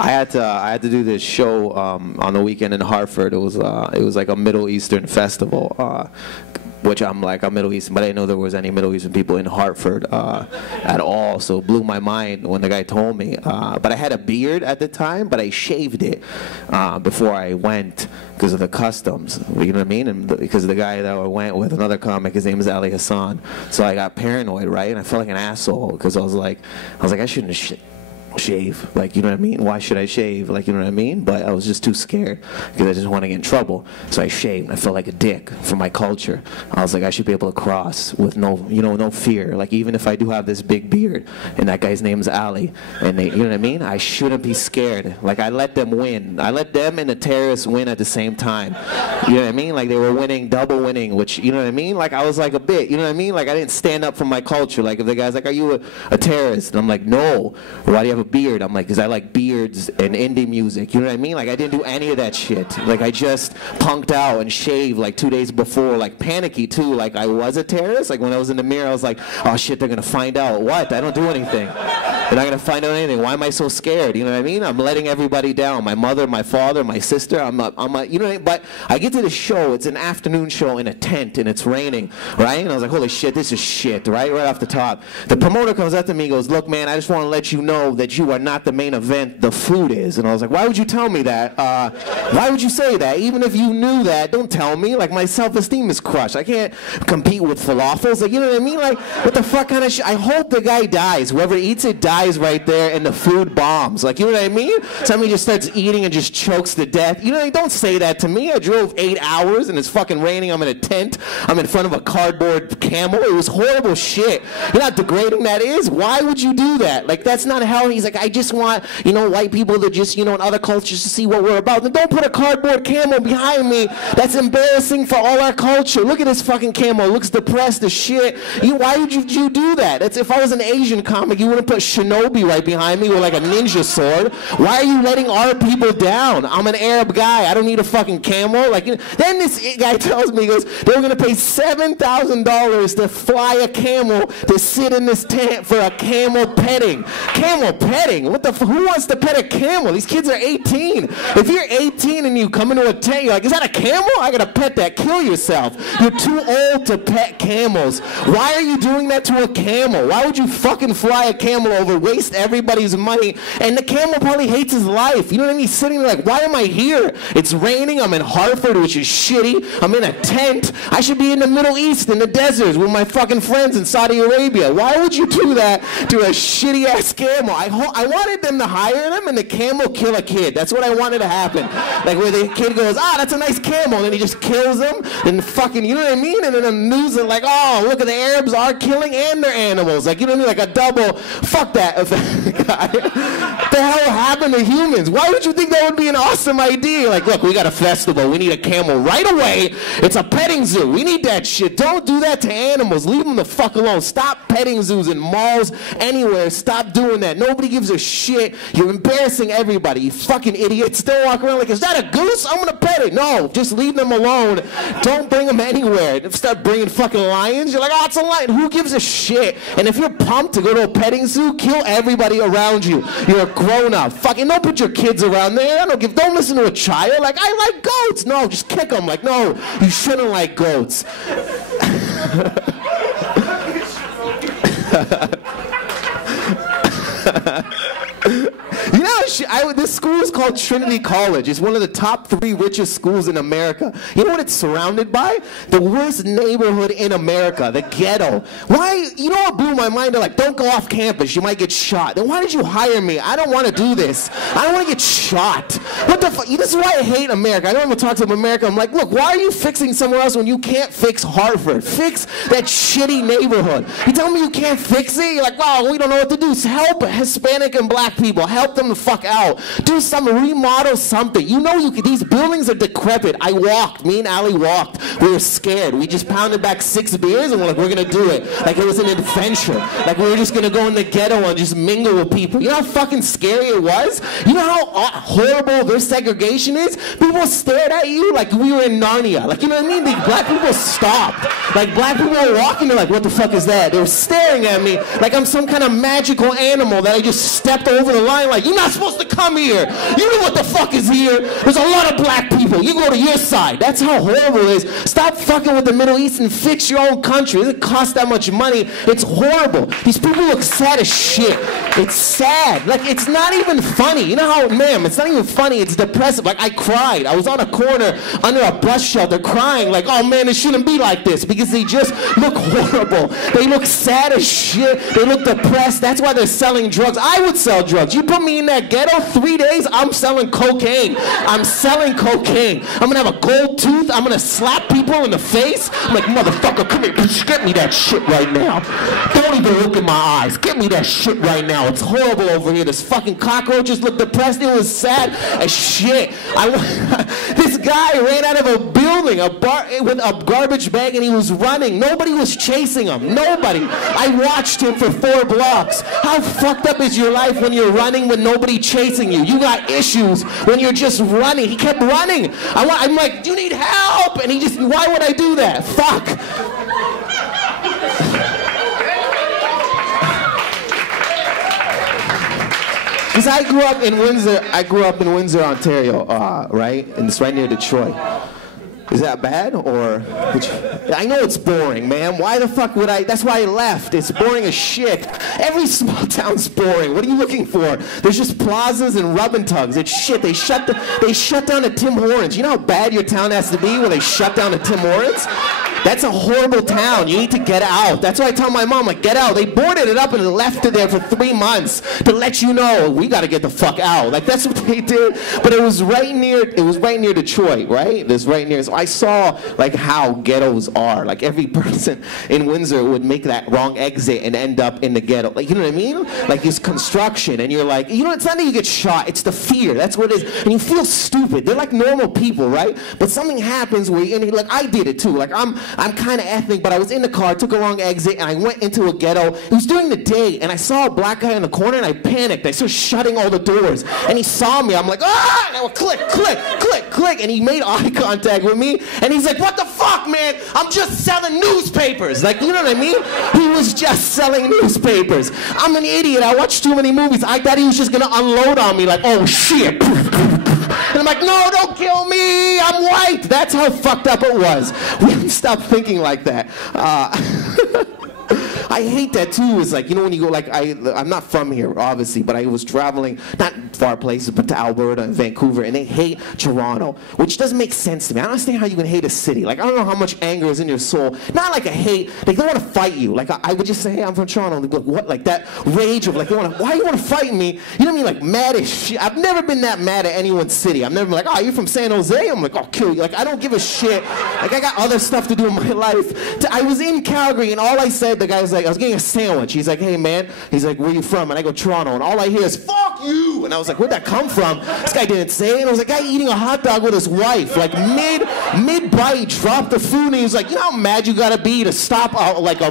I had to do this show on the weekend in Hartford. It was like a Middle Eastern festival. Which I'm Middle Eastern, but I didn't know there was any Middle Eastern people in Hartford at all, so it blew my mind when the guy told me. But I had a beard at the time, but I shaved it before I went because of the customs, you know what I mean? And because the guy that I went with, another comic, his name is Ali Hassan. So I got paranoid, right? And I felt like an asshole because I was like, I shouldn't shave, like, you know what I mean? Why should I shave, like, you know what I mean? But I was just too scared because I just want to get in trouble, so I shaved. I felt like a dick for my culture. I was like, I should be able to cross with no fear, like, even if I do have this big beard and that guy's name's Ali, and they, you know what I mean, I shouldn't be scared. Like, I let them win. I let them and the terrorists win at the same time, you know what I mean? Like, they were winning, double winning, which, you know what I mean? Like, I was like a bit, you know what I mean? Like, I didn't stand up for my culture. Like, if the guy's like, are you a terrorist? And I'm like, no. Why do you have a beard? I'm like, because I like beards and indie music, you know what I mean? Like, I didn't do any of that shit. Like, I just punked out and shaved like 2 days before, like panicky too, like I was a terrorist. Like, when I was in the mirror, I was like, oh shit, they're gonna find out. What? I don't do anything. They're not gonna find out anything. Why am I so scared? You know what I mean? I'm letting everybody down. My mother, my father, my sister. I'm you know what I mean? But I get to the show, it's an afternoon show in a tent and it's raining, right? And I was like, holy shit, this is shit, right off the top. The promoter comes up to me and goes, look, man, I just want to let you know that you are not the main event, the food is. And I was like, why would you tell me that? Why would you say that? Even if you knew that, don't tell me. Like, my self-esteem is crushed. I can't compete with falafels. Like, you know what I mean? Like, what the fuck kind of shit? I hope the guy dies. Whoever eats it dies right there and the food bombs. Like, you know what I mean? Somebody just starts eating and just chokes to death. You know, don't say that to me. I drove 8 hours and it's fucking raining. I'm in a tent. I'm in front of a cardboard camel. It was horrible shit. You know how degrading that is? Why would you do that? Like, that's not how. He's like, I just want, you know, white people to just, you know, in other cultures to see what we're about. Then don't put a cardboard camel behind me. That's embarrassing for all our culture. Look at this fucking camel. It looks depressed as shit. Why would you do that? That's, if I was an Asian comic, you wouldn't put Shinobi right behind me with like a ninja sword. Why are you letting our people down? I'm an Arab guy. I don't need a fucking camel. Like, you know, then this guy tells me, he goes, they were gonna pay $7,000 to fly a camel to sit in this tent for a camel petting. Camel petting? What the? Who wants to pet a camel? These kids are 18. If you're 18 and you come into a tent, you're like, is that a camel? I gotta pet that. Kill yourself. You're too old to pet camels. Why are you doing that to a camel? Why would you fucking fly a camel over, waste everybody's money? And the camel probably hates his life. You know what I mean? He's sitting there like, why am I here? It's raining. I'm in Hartford, which is shitty. I'm in a tent. I should be in the Middle East, in the deserts, with my fucking friends in Saudi Arabia. Why would you do that to a shitty ass camel? I wanted them to hire them and the camel kill a kid. That's what I wanted to happen. Like, where the kid goes, ah, that's a nice camel, and then he just kills them, and fucking, you know what I mean? And then the news are like, oh, look at the Arabs are killing and their animals. Like, you know what I mean? Like a double, fuck that. What the hell happened to humans? Why would you think that would be an awesome idea? Like, look, we got a festival. We need a camel right away. It's a petting zoo. We need that shit. Don't do that to animals. Leave them the fuck alone. Stop petting zoos in malls, anywhere. Stop doing that. Nobody gives a shit. You're embarrassing everybody. You fucking idiots. Don't walk around like, is that a goose? I'm gonna pet it. No, just leave them alone. Don't bring them anywhere. Start bringing fucking lions. You're like, oh, it's a lion. Who gives a shit? And if you're pumped to go to a petting zoo, kill everybody around you. You're a grown-up. Fucking don't put your kids around there. Don't listen to a child. Like, I like goats. No, just kick them. Like, no, you shouldn't like goats. You know, this school is called Trinity College. It's one of the top 3 richest schools in America. You know what it's surrounded by? The worst neighborhood in America, the ghetto. Why? You know what blew my mind? They're like, don't go off campus. You might get shot. Then why did you hire me? I don't want to do this. I don't want to get shot. What the fuck? This is why I hate America. I don't even talk to America. I'm like, look, why are you fixing somewhere else when you can't fix Hartford? Fix that shitty neighborhood. You tell me you can't fix it? You're like, wow, we don't know what to do. Help Hispanic and black people. Help them the fuck out. Do something. Remodel something. You know, these buildings are decrepit. I walked. Me and Ali walked. We were scared. We just pounded back 6 beers and we're like, we're going to do it. Like it was an adventure. Like we were just going to go in the ghetto and just mingle with people. You know how fucking scary it was? You know how horrible their segregation is? People stared at you like we were in Narnia. Like, you know what I mean? The black people stopped. Like black people were walking. They're like, what the fuck is that? They were staring at me like I'm some kind of magical animal that I just stepped over the line. Like, you're not supposed supposed to come here. You know what the fuck is here? There's a lot of black people. You go to your side. That's how horrible it is. Stop fucking with the Middle East and fix your own country. It doesn't cost that much money. It's horrible. These people look sad as shit. It's sad. Like, it's not even funny. You know how, ma'am, it's not even funny. It's depressive. Like, I cried. I was on a corner under a bus shelter crying like, oh man, it shouldn't be like this, because they just look horrible. They look sad as shit. They look depressed. That's why they're selling drugs. I would sell drugs. You put me in that ghetto, 3 days, I'm selling cocaine. I'm selling cocaine. I'm gonna have a gold tooth. I'm gonna slap people in the face. I'm like, motherfucker, come here. Get me that shit right now. Don't even look in my eyes. Get me that shit right now. It's horrible over here. This fucking cockroaches look depressed. It was sad as shit. This guy ran out of a building, a bar with a garbage bag, and he was running. Nobody was chasing him. Nobody. I watched him for 4 blocks. How fucked up is your life when you're running with nobody chasing you? You got issues when you're just running. He kept running. I'm like, you need help, and he just, why would I do that? Fuck. Because I grew up in Windsor, Ontario, right? And it's right near Detroit. Is that bad, or? I know it's boring, man. Why the fuck would I? That's why I left. It's boring as shit. Every small town's boring. What are you looking for? There's just plazas and rub and tugs. It's shit. They shut down the Tim Hortons. You know how bad your town has to be when they shut down the Tim Hortons? That's a horrible town. You need to get out. That's why I tell my mom, like, get out. They boarded it up and left it there for 3 months to let you know we got to get the fuck out. Like, that's what they did. But it was right near Detroit, right? It was right near. So I saw like how ghettos are. Like, every person in Windsor would make that wrong exit and end up in the ghetto. Like, you know what I mean? Like, it's construction, and you're like, you know, it's not that you get shot. It's the fear. That's what it is. And you feel stupid. They're like normal people, right? But something happens where you're in, like, I did it too. Like, I'm kind of ethnic, but I was in the car, took a wrong exit, and I went into a ghetto. It was during the day, and I saw a black guy in the corner, and I panicked. I started shutting all the doors, and he saw me. I'm like, ah! And I went click, click, click, click, and he made eye contact with me, and he's like, what the fuck, man? I'm just selling newspapers. Like, you know what I mean? He was just selling newspapers. I'm an idiot. I watched too many movies. I thought he was just gonna unload on me, like, oh shit. And I'm like, no, don't kill me. I'm white. That's how fucked up it was. We haven't stopped thinking like that. I hate that too. It's like, you know, when you go, like, I'm not from here, obviously, but I was traveling, not far places, but to Alberta and Vancouver, and they hate Toronto, which doesn't make sense to me. I don't understand how you can hate a city. Like, I don't know how much anger is in your soul. Not like a hate, like, they want to fight you. Like, I would just say, hey, I'm from Toronto. And they'd be like, what? Like, that rage of, like, why you want to fight me? You know what I mean? Like, mad as shit. I've never been that mad at anyone's city. I've never been like, oh, you're from San Jose? I'm like, I'll kill you. Like, I don't give a shit. Like, I got other stuff to do in my life. I was in Calgary, and all I said, the guy was like, I was getting a sandwich. He's like, hey, man. He's like, where you from? And I go, Toronto. And all I hear is, fuck you. And I was like, where'd that come from? This guy didn't say it. And it was a guy eating a hot dog with his wife. Like, mid-bite, dropped the food, and he was like, you know how mad you gotta be to stop like a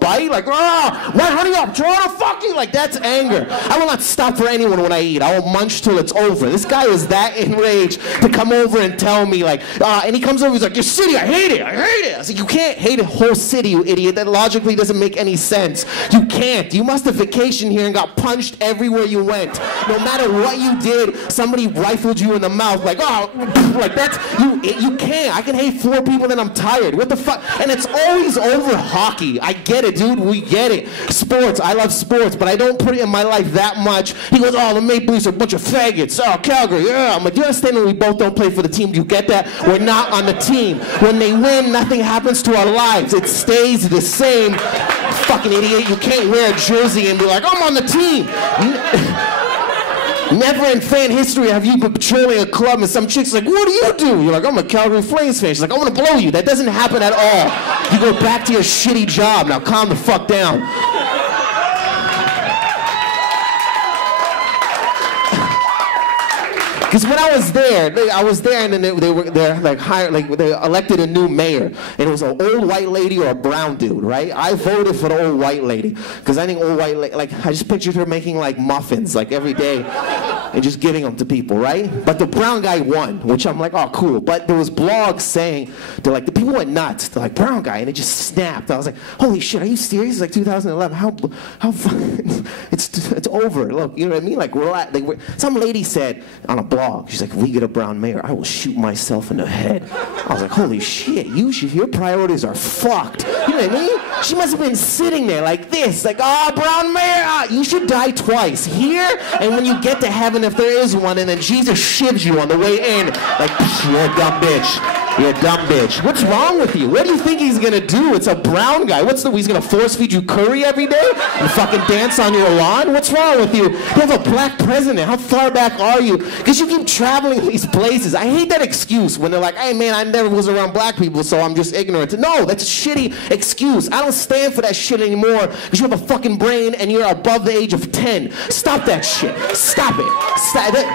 bite? Like, ah, why, hurry up, Toronto, fuck you. Like, that's anger. I will not stop for anyone when I eat. I will munch till it's over. This guy is that enraged to come over and tell me, like, and he comes over, he's like, your city, I hate it, I hate it. I was like, you can't hate a whole city, you idiot. That logically doesn't make any sense. You can't. You must have vacationed here and got punched everywhere you went. No matter what you did, somebody rifled you in the mouth, like, oh, like, that's, you can't. I can hate 4 people, then I'm tired. What the fuck? And it's always over hockey. I get it, dude. We get it. Sports. I love sports, but I don't put it in my life that much. He goes, oh, the Maple Leafs are a bunch of faggots. Oh, Calgary, yeah. I'm like, you understand that we both don't play for the team? Do you get that? We're not on the team. When they win, nothing happens to our lives. It stays the same. Fucking idiot. You can't wear a jersey and be like, I'm on the team. Never in fan history have you been patrolling a club and some chick's like, what do you do? You're like, I'm a Calgary Flames fan. She's like, I want to blow you. That doesn't happen at all. You go back to your shitty job. Now calm the fuck down. Because when I was there, and then they're like hired, like they elected a new mayor, and it was an old white lady or a brown dude, right? I voted for the old white lady because I think old white lady, like I just pictured her making like muffins like every day and just giving them to people, right? But the brown guy won, which I'm like, oh cool. But there was blogs saying they're like the people went nuts. They're like brown guy, and it just snapped. I was like, holy shit, are you serious? It's like 2011. How it's over. Look, you know what I mean? Like some lady said on a blog, she's like, if we get a brown mayor, I will shoot myself in the head. I was like, holy shit, your priorities are fucked. You know what I mean? She must have been sitting there like this, like, oh, brown mayor, you should die twice. Here, and when you get to heaven, if there is one, and then Jesus shivs you on the way in, like, you're a dumb bitch. You're a dumb bitch. What's wrong with you? What do you think he's gonna do? It's a brown guy. He's gonna force feed you curry every day and fucking dance on your lawn? What's wrong with you? You have a black president. How far back are you? Because you keep traveling these places. I hate that excuse when they're like, hey man, I never was around black people, so I'm just ignorant. No, that's a shitty excuse. I don't stand for that shit anymore because you have a fucking brain and you're above the age of 10. Stop that shit. Stop it. Stop it.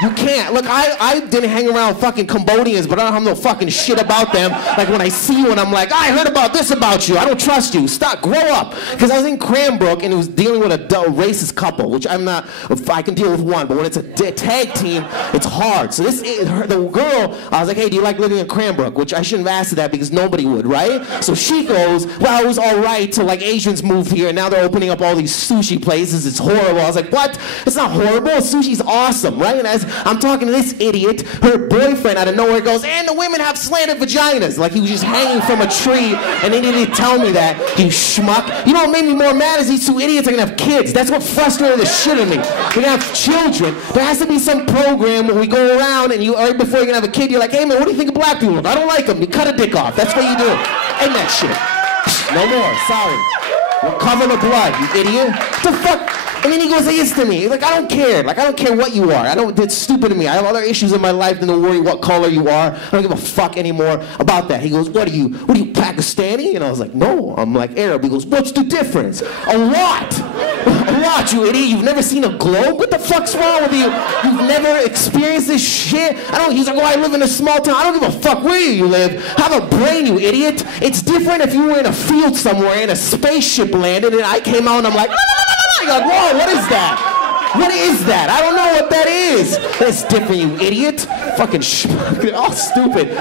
You can't. Look, I didn't hang around fucking Cambodians, but I don't have no fucking shit about them. Like when I see you and I'm like, I heard about this about you. I don't trust you. Stop. Grow up. Because I was in Cranbrook and it was dealing with a racist couple, which I'm not, I can deal with one, but when it's a tag team, it's hard. So the girl, I was like, hey, do you like living in Cranbrook? Which I shouldn't have asked that because nobody would, right? So she goes, well, it was all right till like Asians moved here and now they're opening up all these sushi places. It's horrible. I was like, what? It's not horrible. Sushi's awesome, right? And as I'm talking to this idiot, her boyfriend out of nowhere goes, and the women have slanted vaginas. Like he was just hanging from a tree, and they didn't tell me that, you schmuck. You know what made me more mad is these two idiots are gonna have kids. That's what frustrated the shit in me. We're gonna have children. There has to be some program where we go around and right before you're gonna have a kid, you're like, hey man, what do you think of black people? I don't like them. You cut a dick off. That's what you do. Ain't that shit. No more. Sorry. We'll cover the blood, you idiot. What the fuck? And then he goes this to me. He's like, I don't care. Like, I don't care what you are. That's stupid to me. I have other issues in my life than to worry what color you are. I don't give a fuck anymore about that. He goes, what are you, Pakistani? And I was like, no, I'm like Arab. He goes, what's the difference? A lot. A lot, you idiot. You've never seen a globe? What the fuck's wrong with you? You've never experienced this shit? He's like, oh, I live in a small town. I don't give a fuck where you live. Have a brain, you idiot. It's different if you were in a field somewhere and a spaceship landed and I came out and I'm like, you're like, whoa, what is that? What is that? I don't know what that is. That's different, you idiot. Fucking schmuck. All stupid.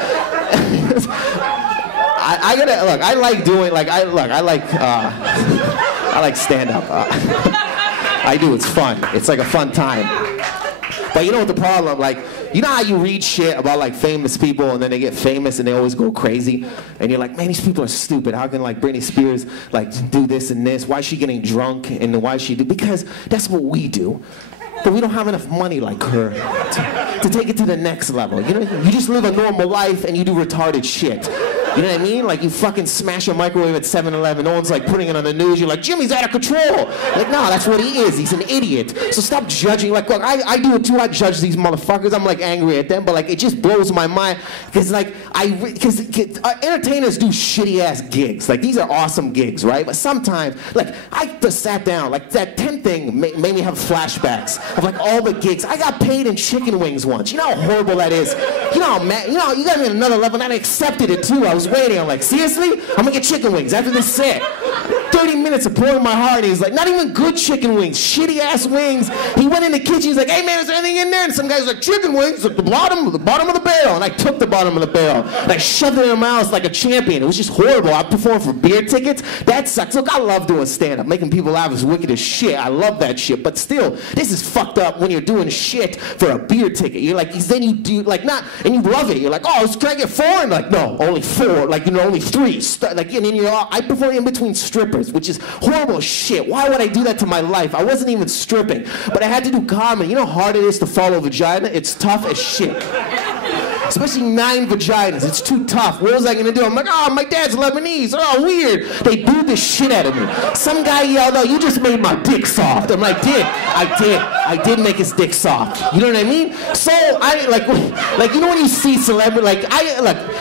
I gotta, look, I like doing, like, I like stand-up. I do, it's fun. It's like a fun time. But you know what the problem, like, you know how you read shit about like famous people and then they get famous and they always go crazy and you're like, man, these people are stupid. How can like Britney Spears like do this and this? Why is she getting drunk and why is she do? Because that's what we do. But we don't have enough money like her to take it to the next level. You know, you just live a normal life and you do retarded shit. You know what I mean? Like you fucking smash a microwave at 7-Eleven. No one's like putting it on the news. You're like, Jimmy's out of control. Like, no, that's what he is. He's an idiot. So stop judging. Like, look, I do it too. I judge these motherfuckers. I'm like angry at them, but like it just blows my mind because like because entertainers do shitty ass gigs. Like these are awesome gigs, right? But sometimes, like I just sat down. Like that 10 thing made me have flashbacks of like all the gigs. I got paid in chicken wings once. You know how horrible that is. You know how mad. You know you got me at another level. And I accepted it too. I was waiting. I'm like, seriously? I'm gonna get chicken wings after this set. 30 minutes of pouring my heart. He's like, not even good chicken wings, shitty ass wings. He went in the kitchen. He's like, hey man, is there anything in there? And some guy's like, chicken wings at the bottom of the barrel. And I took the bottom of the barrel and I shoved it in my mouth like a champion. It was just horrible. I performed for beer tickets. That sucks. Look, I love doing stand-up. Making people laugh is wicked as shit. I love that shit. But still, this is fucked up when you're doing shit for a beer ticket. You're like, then you do like not, and you love it. You're like, oh, can I get 4? And like, no, only 4. Like, you know, only 3. Like, and then I perform in between strippers, which is horrible shit. Why would I do that to my life? I wasn't even stripping, but I had to do comedy. You know how hard it is to follow vagina? It's tough as shit. especially 9 vaginas. It's too tough. What was I gonna do? I'm like, oh, my dad's Lebanese. Oh, weird. They booed the shit out of me. Some guy yelled out, you just made my dick soft. I'm like, I did make his dick soft. You know what I mean? So I like you know when you see celebrity,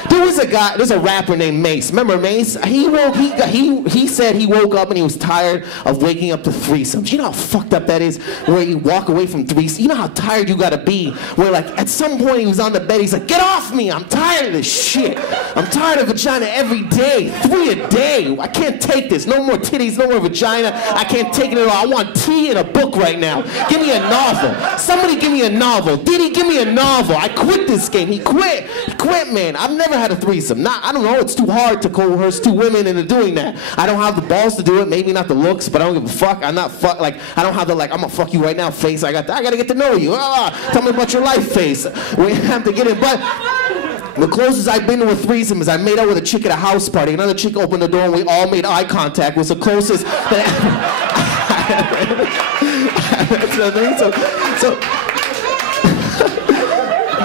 there's a rapper named Mace. Remember Mace? He said he woke up and he was tired of waking up to threesomes. You know how fucked up that is? Where you walk away from threesomes. You know how tired you gotta be? Where like at some point he was on the bed, he's like, get off me! I'm tired of this shit. I'm tired of vagina every day. 3 a day. I can't take this. No more titties, no more vagina. I can't take it at all. I want tea in a book right now. Give me a novel. Somebody give me a novel. Diddy, give me a novel. I quit this game. He quit. He quit, man. I've never had a threesome. I don't know. It's too hard to coerce 2 women into doing that. I don't have the balls to do it. Maybe not the looks, but I don't give a fuck. I'm not I don't have the I'm gonna fuck you right now face. I gotta get to know you. Tell me about your life face. We have to get it. But the closest I've been to a threesome is I made out with a chick at a house party. Another chick opened the door and we all made eye contact. It was the closest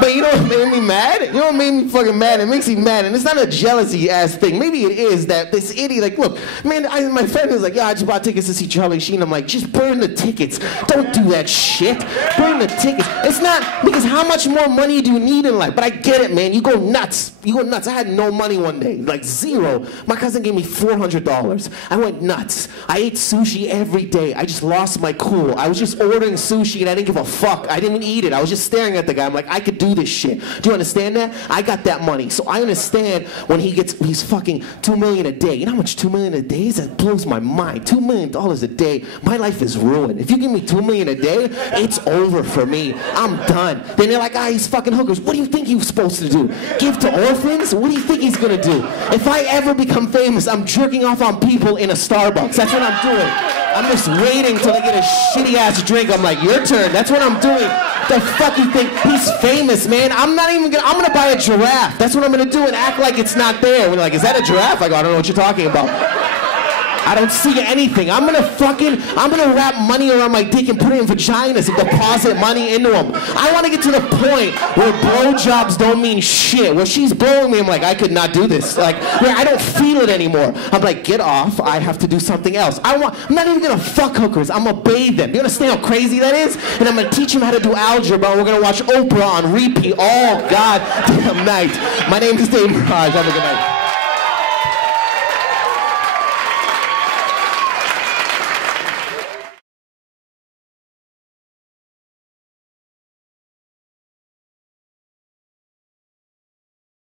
But you know what made me mad? You know what made me fucking mad? It makes me mad, and it's not a jealousy-ass thing. Maybe it is that this idiot, like, look, man, my friend was like, yeah, I just bought tickets to see Charlie Sheen. I'm like, just burn the tickets. Don't do that shit. Burn the tickets. It's not, because how much more money do you need in life? But I get it, man. You go nuts. You go nuts. I had no money one day, like zero. My cousin gave me $400. I went nuts. I ate sushi every day. I just lost my cool. I was just ordering sushi, and I didn't give a fuck. I didn't eat it. I was just staring at the guy. I'm like, I could do this shit. Do you understand that? I got that money. So I understand when he's fucking $2 million a day. You know how much $2 million a day is? That blows my mind. $2 million a day. My life is ruined. If you give me $2 million a day, it's over for me. I'm done. Then they're like, he's fucking hookers. What do you think he was supposed to do? Give to orphans? What do you think he's gonna do? If I ever become famous, I'm jerking off on people in a Starbucks. That's what I'm doing. I'm just waiting till they get a shitty ass drink. I'm like, your turn. That's what I'm doing. The fuck you think? He's famous, man. I'm gonna buy a giraffe. That's what I'm gonna do and act like it's not there. We're like, is that a giraffe? I go, I don't know what you're talking about. I don't see anything. I'm gonna wrap money around my dick and put it in vaginas and deposit money into them. I wanna get to the point where blowjobs don't mean shit. Where she's blowing me, I'm like, I could not do this. Like, where I don't feel it anymore. I'm like, get off, I have to do something else. I'm not even gonna fuck hookers, I'm gonna bathe them. You understand how crazy that is? And I'm gonna teach them how to do algebra, and we're gonna watch Oprah on repeat all goddamn night. My name is Dave Merheje. Have a good night.